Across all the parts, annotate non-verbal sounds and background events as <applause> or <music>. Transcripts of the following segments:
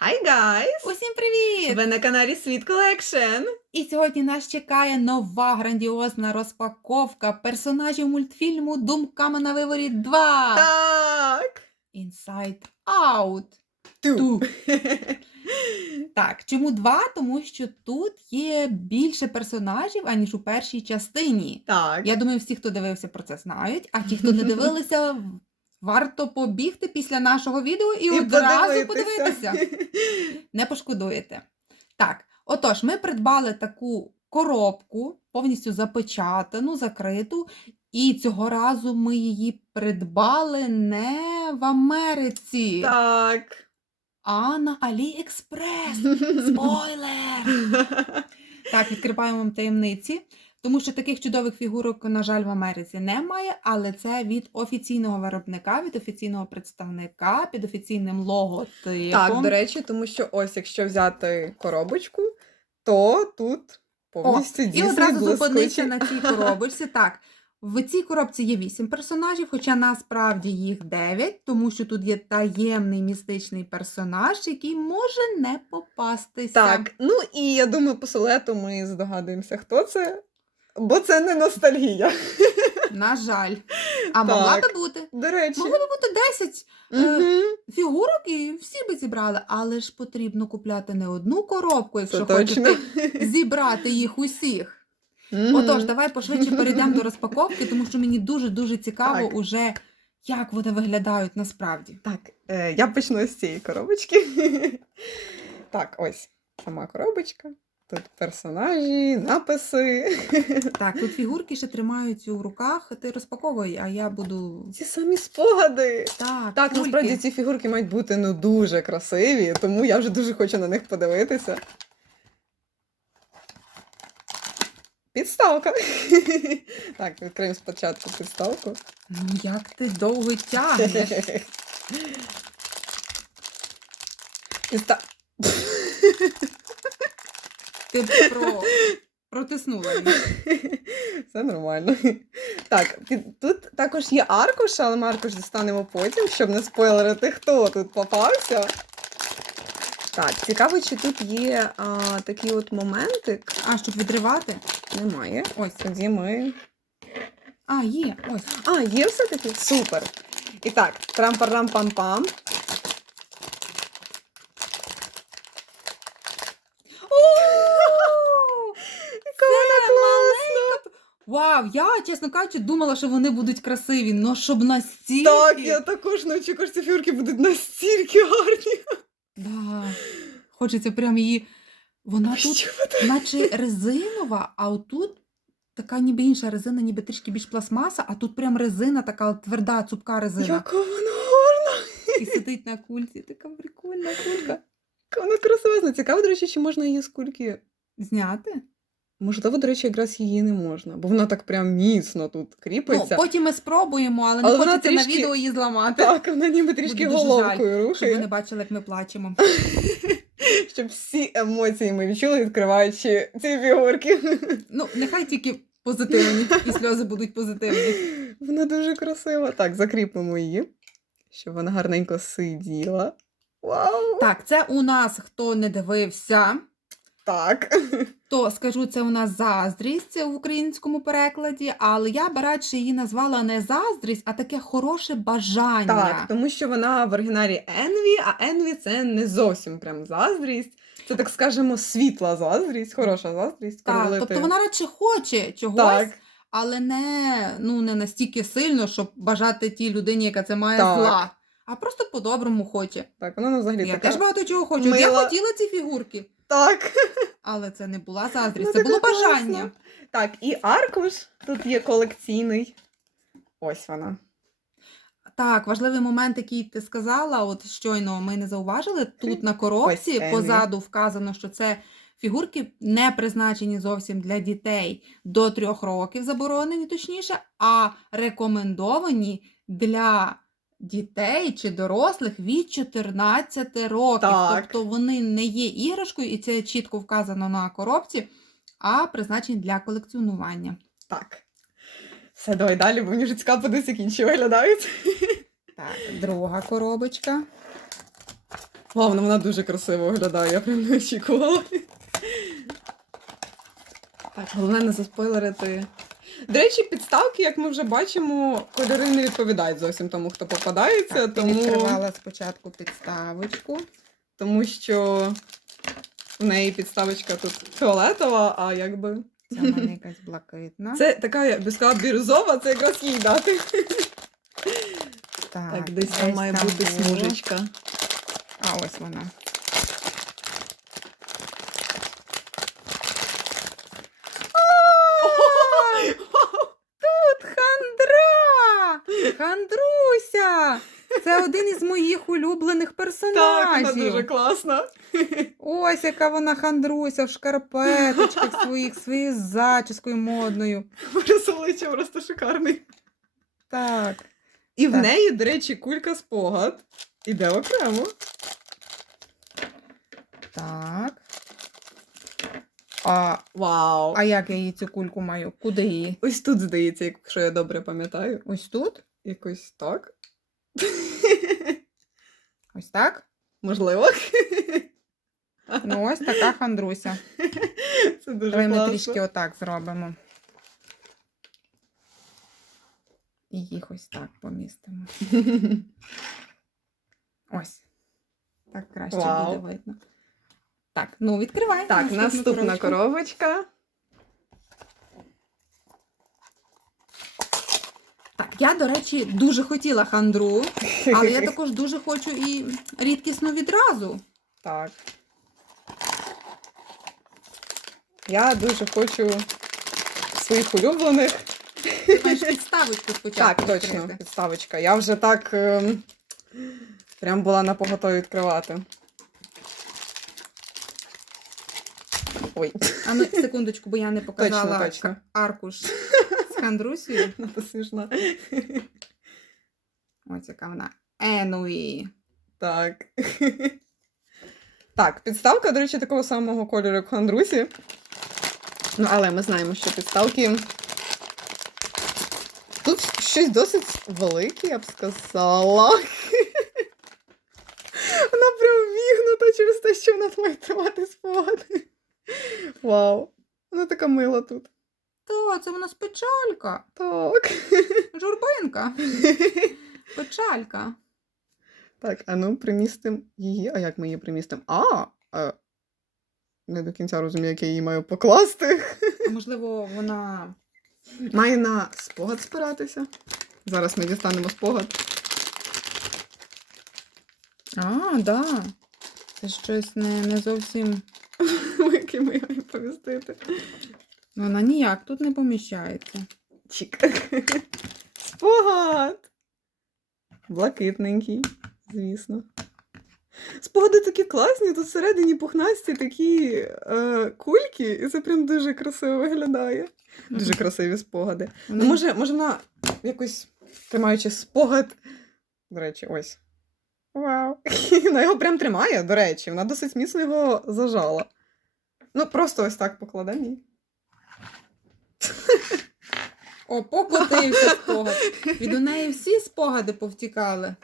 Hi guys! Усім привіт! Ви на каналі Світ Колекшн. І сьогодні нас чекає нова грандіозна розпаковка персонажів мультфільму Думками на виворі 2 Так! Inside Out. Ту. <laughs> Так, чому два? Тому що тут є більше персонажів, аніж у першій частині. Так. Я думаю, всі, хто дивився про це, знають. А ті, хто не <laughs> дивилися, варто побігти після нашого відео і, одразу подивитися. <laughs> Не пошкодуєте. Так, отож, ми придбали таку коробку, повністю запечатану, закриту. І цього разу ми її придбали не в Америці, Так. а на AliExpress. <laughs> Спойлер! Так, відкриваємо вам таємниці. Тому що таких чудових фігурок, на жаль, в Америці немає, але це від офіційного виробника, від офіційного представника під офіційним логотипом. Так, до речі, тому що ось якщо взяти коробочку, то тут повністю О, і дійсно одразу зупинися на цій <laughs> коробочці. Так, в цій коробці є 8 персонажів, хоча насправді їх 9, тому що тут є таємний містичний персонаж, який може не попастися. Так, ну і я думаю, по силуету ми здогадуємося, хто це. Бо це не ностальгія. На жаль. А могла би бути. До речі. Могло би бути 10 е, фігурок і всі би зібрали, але ж потрібно купляти не одну коробку, якщо Це точно. хочете зібрати їх усіх. Мгм. Отож, давай пошвидше перейдемо до розпаковки, тому що мені дуже-дуже цікаво Так. уже, як вони виглядають насправді. Так, е, я почну з цієї коробочки. <laughs> так, ось сама коробочка. Тут персонажі, написи. Так, тут фігурки ще тримаються у руках, ти розпаковуй, а я буду. Ці самі спогади. Так, Так, кульки. насправді ці фігурки мають бути ну дуже красиві, тому я вже дуже хочу на них подивитися. Підставка. <laughs> так, відкриємо спочатку підставку. Ну як ти довго тягнеш? <laughs> Підста... <laughs> Ти про... протиснула. її. <laughs> Все нормально. <laughs> Так, під- тут також є аркуш, але ми аркуш дістанемо потім, щоб не спойлерити, хто тут попався. Так, цікаво, чи тут є а, такий от моментик. А, щоб відривати? Немає. Ось тоді ми. А, є, ось. А, є все-таки? Супер. І так, трам-парам-пам-пам. Яка вона класна! Вау, я, чесно кажучи, думала, що вони будуть красиві, но щоб настільки. Так, я також не очікую, що ці фігурки будуть настільки гарні. Да. Хочеться прям її. Вона тут, наче резинова, а отут така ніби інша резина, ніби трішки більш пластмаса, а тут прям резина, така тверда, цупка резина. Яка вона гарна! І сидить на кульці. Така прикольна кулька. Вона красивезна. Цікаво, до речі, чи можна її з кульки. Зняти? Можливо, до речі, якраз її не можна, бо вона так прям міцно тут Ну, кріпиться. потім ми спробуємо, але, Але не хочеться на відео її зламати. Так, вона ніби трішки дуже головкою Щоб ви рухає, не бачили, як ми плачемо. <laughs> щоб всі емоції ми відчули, відкриваючи ці фігурки. <laughs> Ну, нехай тільки позитивні, і сльози будуть позитивні. Вона дуже красива. Так, закріпимо її, щоб вона гарненько сиділа. Вау! Так, це у нас, хто не дивився, Так. <laughs> то скажу, це у нас заздрість в українському перекладі, але я би радше її назвала не заздрість, а таке хороше бажання. Так, тому що вона в оригіналі Енві, а Енві це не зовсім прям заздрість. Це, так скажемо, світла заздрість, хороша заздрість. Так, тобто ти- вона радше хоче чогось, Так, але не, ну, не настільки сильно, щоб бажати тій людині, яка це має Так. зла. А просто по-доброму хоче. так, вона ну, взагалі Я така. теж багато чого хочу. От Я хотіла ці фігурки, Так. але це не була заздрість, Ну, це було бажання. Так, і аркуш тут є колекційний. Ось вона. Так, важливий момент, який ти сказала, от щойно ми не зауважили. Тут на коробці Еммі. позаду вказано, що це фігурки не призначені зовсім для дітей до трьох років, заборонені точніше, а рекомендовані для дітей чи дорослих від 14 років. Так. Тобто вони не є іграшкою, і це чітко вказано на коробці, а призначені для колекціонування. Так. Все, давай далі, бо мені вже цікаво подивитися, як інші виглядають. Так, друга коробочка. Вау, ну вона дуже красиво виглядає, я прям не очікувала. Так, головне не заспойлерити. До речі, підставки, як ми вже бачимо, кольори не відповідають зовсім тому, хто попадається, Так, тому, відкривала спочатку підставочку. тому що в неї підставочка тут фіолетова, а якби. Це в мене якась блакитна. Це така, я би сказала, бірюзова, це якраз їй дати. Так, Так, десь там має бути було. смужечка. А ось вона. Тут хандра! Хандруся! Це один із моїх улюблених персонажів. Так, вона дуже класна. Ось яка вона хандруся в шкарпеточках своїх, своєю зачіскою модною. Обличчя просто шикарний. Так. І в неї, до речі, кулька спогад. Іде окремо. Так. А, Вау! а як я її цю кульку маю? Куди її? Ось тут, здається, якщо я добре пам'ятаю. Ось тут? Якось так. <laughs> Ось так? Можливо. <laughs> Ну, ось така хандруся. <laughs> Це дуже Давай ми трішки отак зробимо. І їх ось так помістимо. Ось. Так краще Вау. буде видно. Так, ну відкривай. Так, наступна коробочка. Я, до речі, дуже хотіла хандру, але я <laughs> також дуже хочу і рідкісну відразу. Так. Я дуже хочу своїх улюблених. Ти маєш підставочку <laughs> спочатку. Так, точно, відкрити. підставочка. Я вже так ем, прям була на поготові відкривати. Ой, А ну, секундочку, бо я не <laughs> показала точно. аркуш з хандрусею. вона смішна. Ось яка вона. Енуї. Так. Так, підставка, до речі, такого самого кольору, як Хандрусі. Ну, але ми знаємо, що підставки. Тут щось досить велике, я б сказала. Вона прям вігнута через те, що вона має тримати спогади. Вау. Вона така мила тут. Та, це вона спечалька. Так. <laughs> Журбинка. <laughs> Печалька. Так, а ну примістимо її. А як ми її примістимо? А, а не до кінця розумію, як я її маю покласти. А <laughs> можливо, вона. Має на спогад спиратися. Зараз ми дістанемо спогад. А, да. Це щось не, не зовсім. який ми маємо помістити. Вона ніяк тут не поміщається. Чік. <laughs> Спогад! Блакитненький, звісно. Спогади такі класні, тут всередині пухнасті такі е, кульки, і це прям дуже красиво виглядає. Дуже красиві спогади. Ну, може, може, вона якось тримаючи спогад. До речі, ось. Вау. <laughs> Вона його прям тримає, до речі, вона досить міцно його зажала. Ну, просто ось так покладемо її. О, покотився спогад. Від у неї всі спогади повтікали.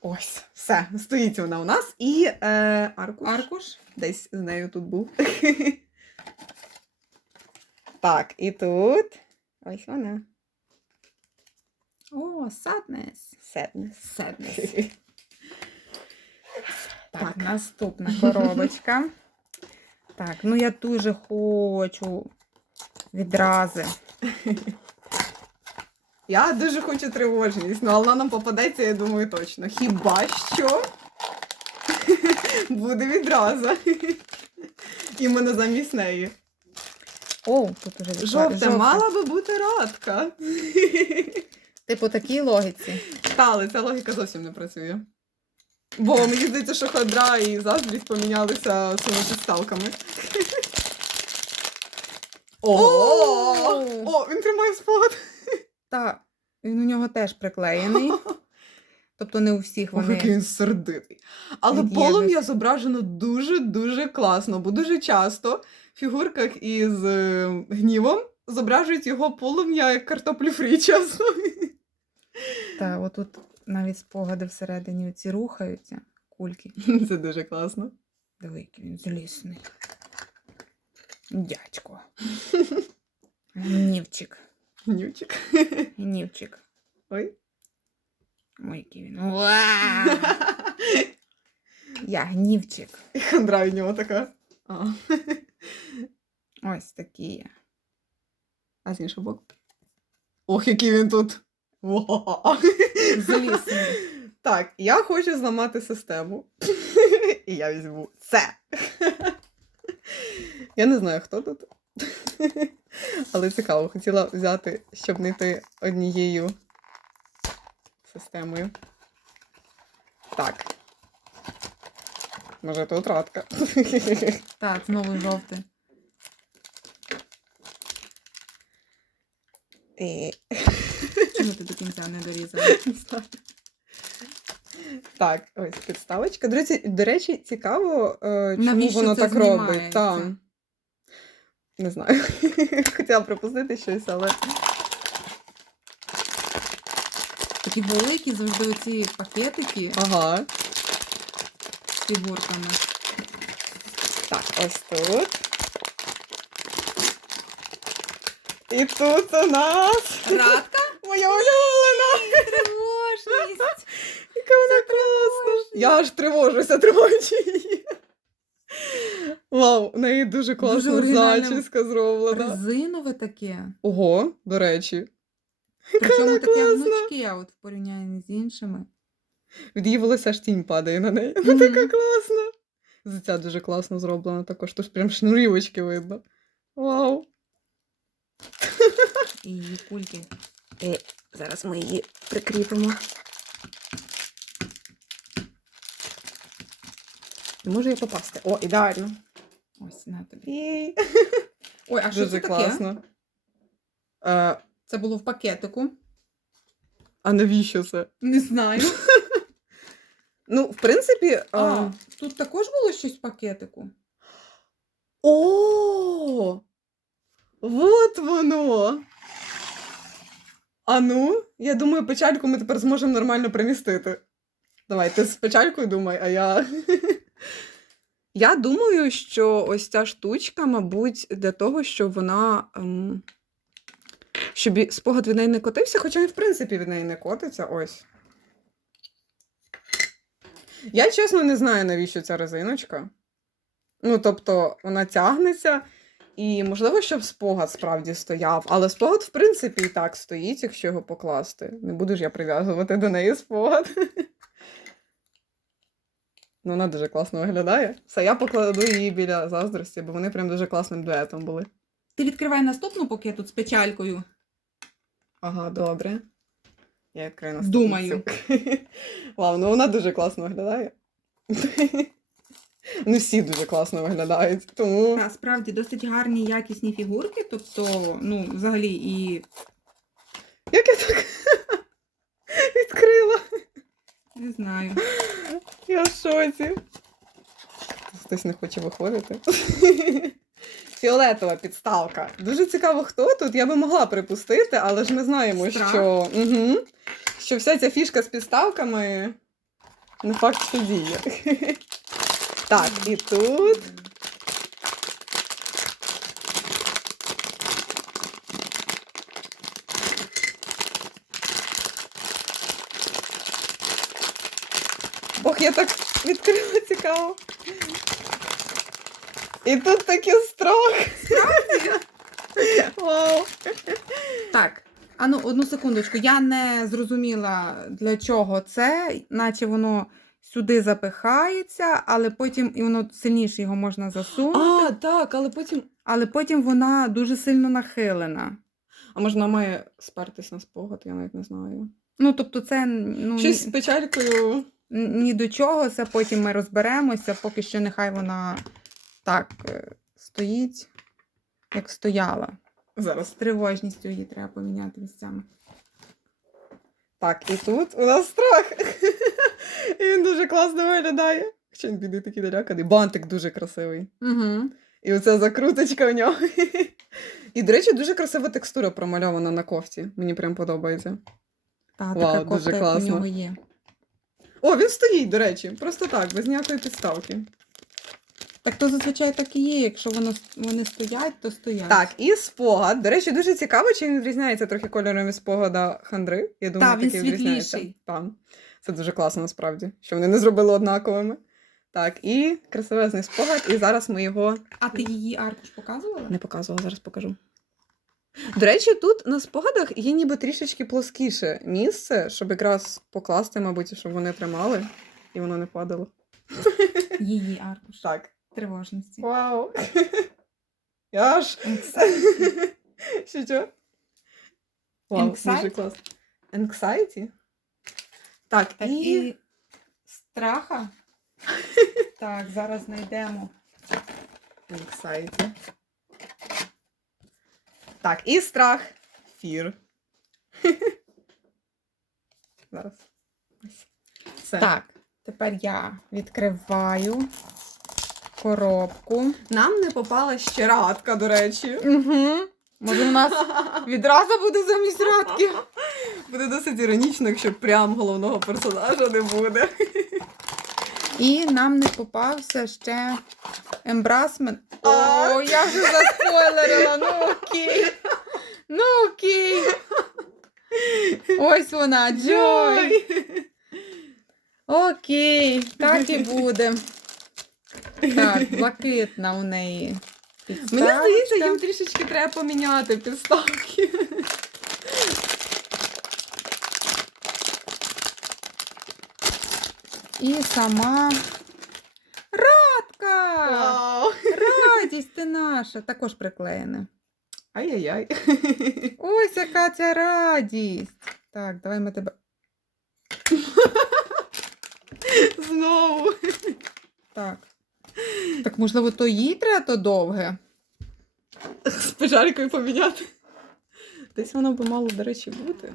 Ось, все, стоїть вона у нас. І е, аркуш. Аркуш. Десь з нею тут був. <laughs> так, і тут. Ось вона. О. Sadness. Саднес. <laughs> Так, Так. наступна <laughs> коробочка. Так, ну я дуже хочу відрази. <laughs> Я дуже хочу тривожність, ну але вона нам попадеться, я думаю, точно. Хіба що <laughs> буде відразу. Іменно замість неї. О, тут уже Жовте, мала би бути радка. Ти по такій логіці. Та, але ця логіка зовсім не працює. Бо мені здається, що ходра і заздрість помінялися цими. О! О, він тримає спогад. Так, він у нього теж приклеєний. Тобто не у всіх вони. який він сердитий. Але полум'я зображено дуже-дуже класно, бо дуже часто в фігурках із е, гнівом зображують його полум'я як картоплю фрі, чесно. Та отут навіть спогади всередині ці рухаються, кульки. <laughs> Це дуже класно. Диви, він злісний. Дядько. Гнівчик. Нючик. Гнівчик. Ой. Ой, який він. Я гнівчик. І хандра від нього така. А, Ось такий я. а з іншого боку. Ох, який він тут. Ва. Так, я хочу зламати систему. <laughs> І я візьму це. Я не знаю, хто тут. Але цікаво, хотіла взяти, щоб не йти однією системою. Так. Може, тут радка. Так, знову жовтий. Е, Ти до кінця не дорізала? <laughs> не знаю. Так, ось підставочка. До речі, до речі цікаво, е, чому Навіщо воно це так робить. знімається? Там. Не знаю. <laughs> Хотіла пропустити щось, але. Такі великі завжди оці пакетики Ага. з фігурками. Так, ось тут. І тут у нас Радка? Моя улюблена. Тривожність. <laughs> Яка вона класна. Я аж тривожуся, тримаючи її. Вау, у неї дуже класна оригінальна. зачіска зроблена. Резинове таке. Ого, до речі. Причому таке класна. гнучке, от в порівнянні з іншими. Від її волосся аж тінь падає на неї. Мгм. Вона така класна. Заця дуже класно зроблена також. Тут прям шнурівочки видно. Вау. І кульки. І зараз ми її прикріпимо. Не можу я попасти. О, ідеально. Ось на тобі. <laughs> Ой, а що Дуже це таке? класно. Е, Це було в пакетику. а навіщо це? Не знаю. <laughs> Ну, в принципі. А, А... тут також було щось в пакетику. О! Вот воно. А ну, я думаю, печальку ми тепер зможемо нормально примістити. Давай, ти з печалькою думай, а я. <laughs> Я думаю, що ось ця штучка, мабуть, для того, щоб вона. Ем... Щоб спогад від неї не котився, хоча він, в принципі, від неї не котиться. Ось. Я чесно не знаю, навіщо ця резиночка. Ну, тобто, вона тягнеться, і можливо, щоб спогад справді стояв, але спогад, в принципі, і так стоїть, якщо його покласти. Не буду ж я прив'язувати до неї спогад. <laughs> Ну, вона дуже класно виглядає. Все, я покладу її біля заздрості, бо вони прям дуже класним дуетом були. Ти відкривай наступну поки я тут з печалькою. Ага, добре. Я відкрию наступну Думаю. <laughs> Вау, ну вона дуже класно виглядає. <laughs> Ну, всі дуже класно виглядають, тому. Та справді досить гарні якісні фігурки, тобто, ну, взагалі, і Як я так <laughs> відкрила? не знаю. Я в шоці. Хтось не хоче виходити. <laughs> Фіолетова підставка. Дуже цікаво, хто тут. Я би могла припустити, але ж ми знаємо, Страх. що, угу, що вся ця фішка з підставками не факт, що діє. <laughs> Так, і тут. Ох, я так відкрила цікаво. І тут такий страх. Вау. Так, а ну одну секундочку. Я не зрозуміла, для чого це, наче воно сюди запихається, але потім і воно сильніше його можна засунути, А, так, але потім. але потім вона дуже сильно нахилена. А може, вона має спертись на спогад, я навіть не знаю. Ну, тобто, це ну, Щось з печалькою. ні до чого, це потім ми розберемося, поки що нехай вона так е, стоїть, як стояла. З Зараз. тривожністю її треба поміняти місцями. Так, і тут у нас страх. І він дуже класно виглядає. Хоча він бідний такий наляканий. Бантик дуже красивий. Угу. І оця закруточка в нього. <laughs> І, до речі, дуже красива текстура промальована на кофті. Мені прям подобається. Та, Вау, така дуже кофта, класно. нього є. О, він стоїть, до речі, просто так, без ніякої підставки. Так то зазвичай так і є. Якщо воно, вони стоять, то стоять. Так, і спогад. До речі, дуже цікаво, чи він відрізняється трохи кольором від спогада хандри. Я думаю, Та, він такий відрізняється. світліший. Там. Це дуже класно насправді, що вони не зробили однаковими. Так, і красивезний спогад, і зараз ми його А ти її аркуш показувала? не показувала, зараз покажу. До речі, тут на спогадах є ніби трішечки плоскіше місце, щоб якраз покласти, мабуть, щоб вони тримали і воно не падало. Її аркуш. Так. Тривожності. Вау! <laughs> Я. <laughs> Що що? Вау, дуже класно. Anxiety? Так, Так, і... і страха. Так, зараз знайдемо. Anxiety. Так, і страх. Fear. Зараз. Все. Так, тепер я відкриваю коробку. Нам не попала ще радка, до речі. Угу. Може, у нас <laughs> відразу буде замість радки. Буде досить іронічно, якщо прям головного персонажа не буде. І нам не попався ще ембрасмент. О, я вже заспойлерила. Ну окей. Ну окей. Ось вона, Джой. Окей, так і буде. Так, блакитна у неї. Мені здається, їм трішечки треба поміняти підставки. І сама радка. Вау! Радість ти наша. Також приклеєне. Ай-яй-яй. Ось яка ця радість. Так, давай ми тебе. Знову. Так. Так, можливо, то їй треба то довге. З пожаркою поміняти. Десь воно би мало, до речі, бути.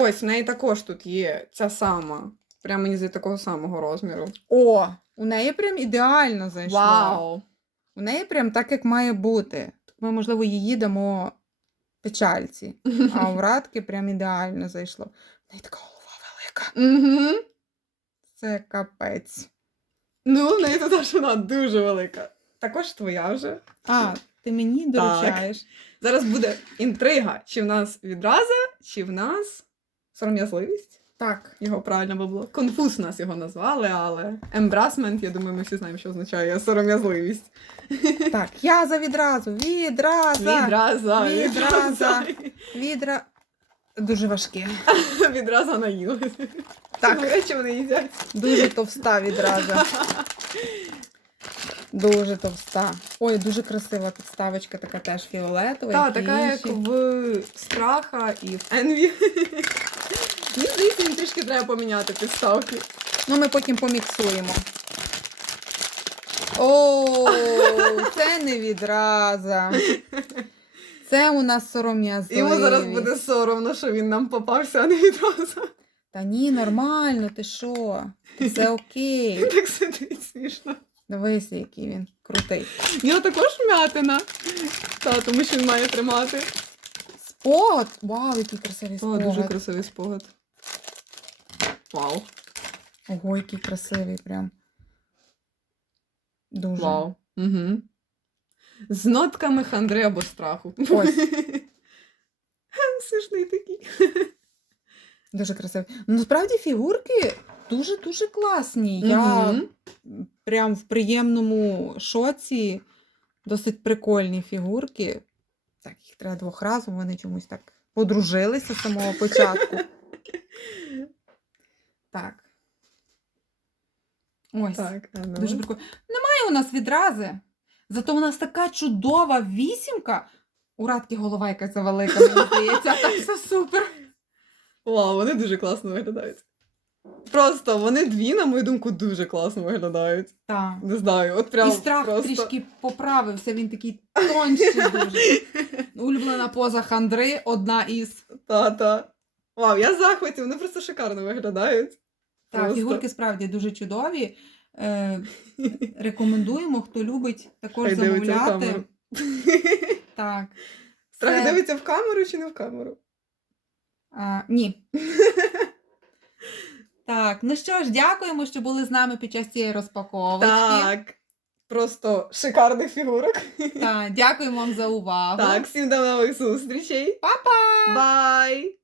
Ось, в неї також тут є ця сама. Прямо мені здається, такого самого розміру. О, у неї прям ідеально зайшло. Вау! У неї прям так, як має бути. Ми, можливо, її дамо печальці. А <laughs> у Радки прям ідеально зайшло. В неї така голова велика. Угу. Це капець. Ну, в неї тут вона дуже велика. Також твоя вже. А, ти мені доручаєш. Зараз буде інтрига, чи в нас відраза, чи в нас сором'язливість. Так. Його правильно би було. Конфуз нас його назвали, але ембрасмент, я думаю, ми всі знаємо, що означає сором'язливість. Так, я за відразу. Відраза. Відраза. Відраза. Відра. Дуже важке. <laughs> Відраза наїли. Так. Речі, вони їдять. Дуже товста відраза. Дуже товста. Ой, дуже красива підставочка, така теж фіолетова. Так, така, як в страха і в Енві. <laughs> Мені здається, їм трішки треба поміняти підставки. Ну, ми потім поміксуємо. О, <laughs> це не відраза. Це у нас сором'язливість. Йому зараз буде соромно, що він нам попався, а не відразу. Та ні, нормально, ти що? Все <laughs> окей. Він так сидить смішно. Дивися, який він крутий. В нього також м'ятина. Та, тому що він має тримати. Спогад! Вау, який красивий О, дуже красивий спогад. Вау. Ого, який красивий прям. Дуже. Вау. Угу. З нотками хандри або страху. Ось. <laughs> Сишний такий. Дуже красивий. Насправді фігурки дуже-дуже класні. Я. прям в приємному шоці. Досить прикольні фігурки. Так, їх треба двох разом, вони чомусь так подружилися з самого початку. <laughs> Так. Ось. Так, ну. Дуже прикольно. Немає у нас відрази. Зато у нас така чудова вісімка. У Радки голова якась завелика, мені здається, так все супер. Вау, вони дуже класно виглядають. Просто вони дві, на мою думку, дуже класно виглядають. Так. Не знаю, от прям І страх просто... трішки поправився, він такий тонший дуже. <laughs> Улюблена поза хандри, одна із. Та-та. Вау, я в захваті, вони просто шикарно виглядають. Так, Просто. фігурки справді дуже чудові. Е, рекомендуємо, хто любить також Хай замовляти. <laughs> Так. Страх Це- дивиться в камеру чи не в камеру? А, ні. <laughs> так, ну що ж, дякуємо, що були з нами під час цієї розпаковочки. Так. Просто шикарних фігурок. Так, дякуємо вам за увагу. Так, всім до нових зустрічей. Па-па! Бай!